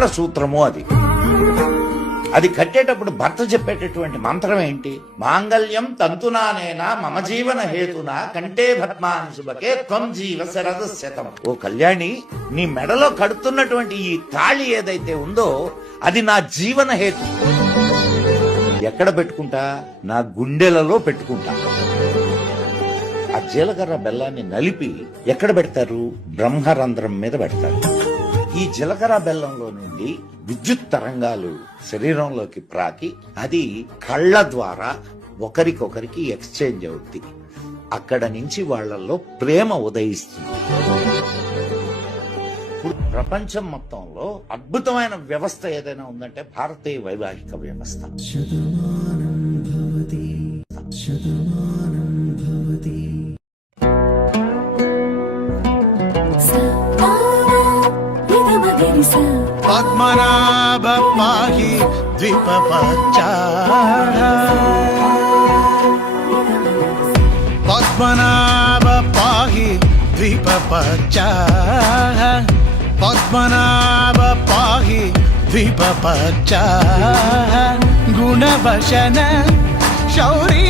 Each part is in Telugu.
రక్షణ సూత్రము అది కట్టేటప్పుడు భర్త చెప్పేటటువంటి మంత్రం ఏంటి? మాంగళ్యం తంతునానేనా మమ జీవన హేతునా కంటే భద్మాని శుభకే త్వం జీవ శరద శతం. ఓ కళ్యాణి, నీ మెడలో కడుతున్నటువంటి ఈ తాళి ఏదైతే ఉందో అది నా జీవన హేతు. ఎక్కడ పెట్టుకుంటా? నా గుండెలలో పెట్టుకుంటా. ఆ జీలకర్ర బెల్లాన్ని నలిపి ఎక్కడ పెడతారు? బ్రహ్మరంధ్రం మీద పెడతారు. ఈ జీలకర్ర బెల్లంలో నుండి విద్యుత్ తరంగాలు శరీరంలోకి ప్రాకి అది కళ్ళ ద్వారా ఒకరికొకరికి ఎక్స్చేంజ్ అవుతుంది. అక్కడ నుంచి వాళ్లలో ప్రేమ ఉదయిస్తుంది. ప్రపంచం మొత్తంలో అద్భుతమైన వ్యవస్థ ఏదైనా ఉందంటే భారతీయ వైవాహిక వ్యవస్థ. పద్మనాభ పాహి ద్వీపపచ్చాః, పద్మనాభ పాహి ద్వీపపచ్చాః, పద్మనాభ పాహి ద్వీపపచ్చాః. గుణవశన శౌరీ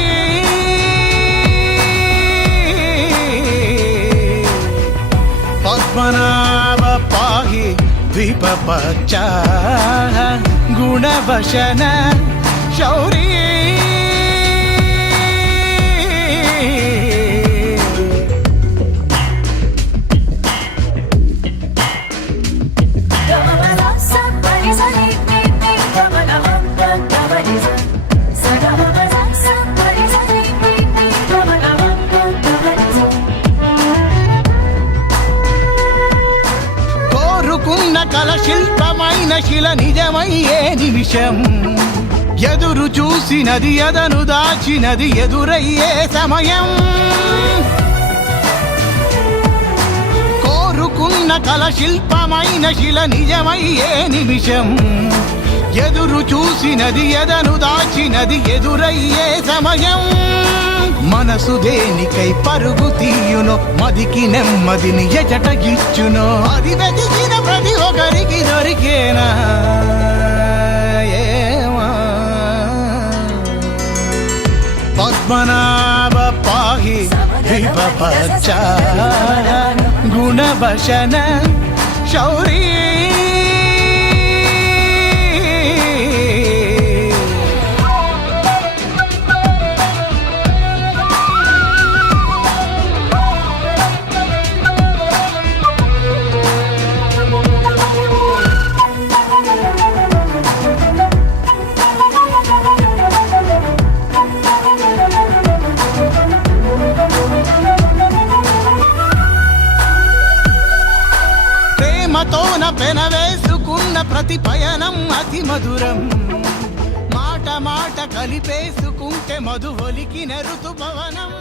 పద్మనాభ పాహి ద్వీపపచ్చాః. గుణవశన శౌరీ కల శిల్పమైన శిల నిజమయ్యే నిమిషం. ఎదురు చూసినది ఎదను దాచినది ఎదురయ్యే సమయం. కోరుకున్న కల శిల్పమైన శిల నిజమయ్యే నిమిషం. ఎదురు చూసినది ఎదను దాచినది ఎదురయ్యే సమయం. మనసు దేనికై పరుగు తీయునో మదికి నెమ్మదిని ఎజట గిచ్చునో అది వెతికిన ప్రతి ఒక్కరికి దొరికేనా ఏమా. పద్మనాభ పాహి ద్వీపపచ్చాః. గుణవశన శౌరీ తోన పెనవేసుకున్న ప్రతి పయనం అతి మధురం. మాట మాట కలిపేసుకుంటే మధు ఒలికిన ఋతుభవనం.